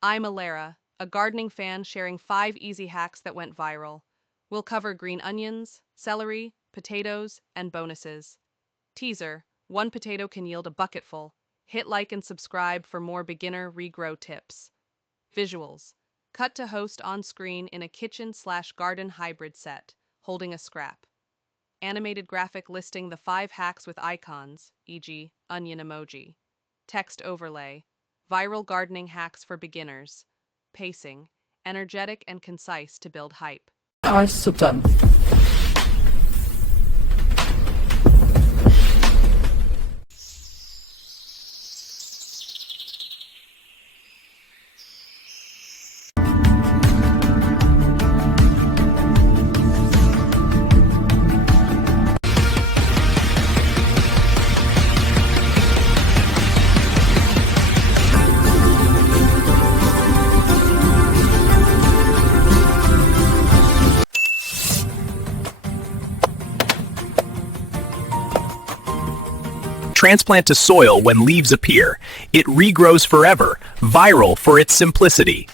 I'm Alara, a gardening fan sharing 5 easy hacks that went viral. We'll cover green onions, celery, potatoes, and bonuses. Teaser: 1 potato can yield a bucketful. Hit like and subscribe for more beginner regrow tips. Visuals: cut to host on screen in a kitchen/garden hybrid set, holding a scrap. Animated graphic listing the 5 hacks with icons, e.g., onion emoji. Text overlay: viral gardening hacks for beginners. Pacing: energetic and concise to build hype. Sultan. Transplant to soil when leaves appear. It regrows forever, viral for its simplicity.